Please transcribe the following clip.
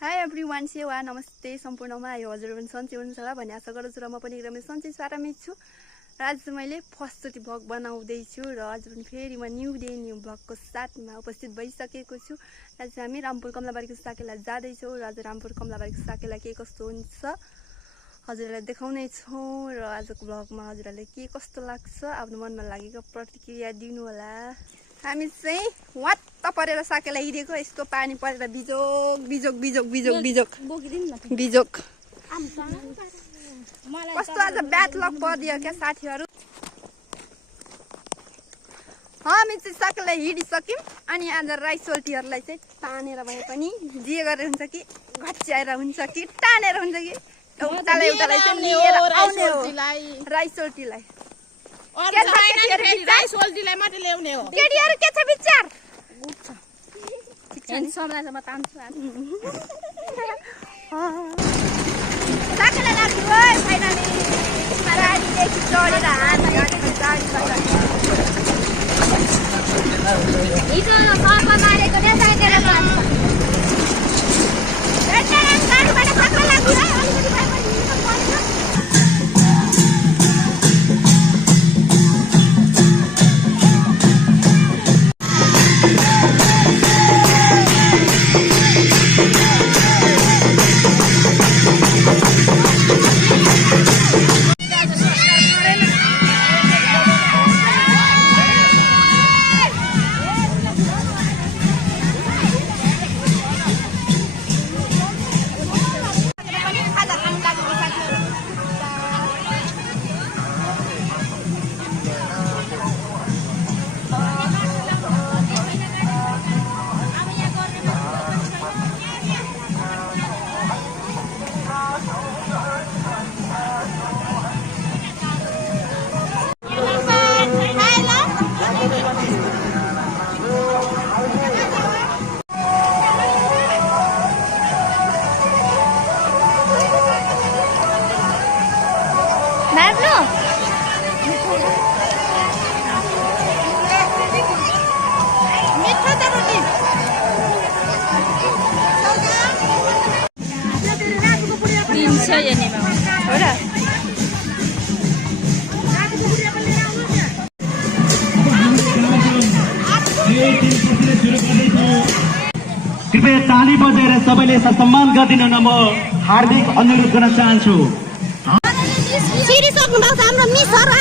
High everyone, सेवा नमस्ते सम्पूर्णमा। यो हजुर पनि सन्चै हुनुहुन्छ होला भन्ने आशा गर्छु र म पनि एकदमै सन्चै छु, आरामै छु। र आज मैले फर्स्टचोटि भ्लग बनाउँदैछु र आज पनि फेरि म न्यू डे न्यू भ्लगको साथमा उपस्थित भइसकेको छु। आज चाहिँ हामी रामपुर कमलाबारीको साकेला जाँदैछौँ र आज रामपुर कमलाबारीको साकेला के कस्तो हुन्छ हजुरहरूलाई देखाउने छौँ। र आजको भ्लगमा हजुरहरूलाई के कस्तो लाग्छ आफ्नो मनमा लागेको प्रतिक्रिया दिनु होला। हामी चाहिँ वात्त परेर साकेला हिँडेको, यस्तो पानी परेर बिजोक बिजोक बिजोक बिजोक बिजोक बिजोक कस्तो आज ब्याड लक परिदियो क्या साथीहरू। हामी चाहिँ साकेला हिँडिसक्यौँ अनि आज राइसोल्टीहरूलाई चाहिँ तानेर भए पनि जे गरेर हुन्छ कि घच्याएर हुन्छ कि तानेर हुन्छ कि एउटालाई चाहिँ लिएर आउने हो राइसोल्टीलाई। राइसोल्टीलाई मात्रै ल्याउने हो। केटीहरू के छ विचार? साकेला लाग्यो है फाइनली। गाडीदेखि चढेर हात हिजो सर्प मारेको क्या साकेला गाडीबाट साकेला लाग्यो है। अलिकति भए पनि हिँड्नु पर्छ। कृपया ताली बजाएर सबैले सम्मान गरिदिन न म हार्दिक अनुरोध गर्न चाहन्छु। छिरिसक्नु भएको छ हाम्रो मिसहरू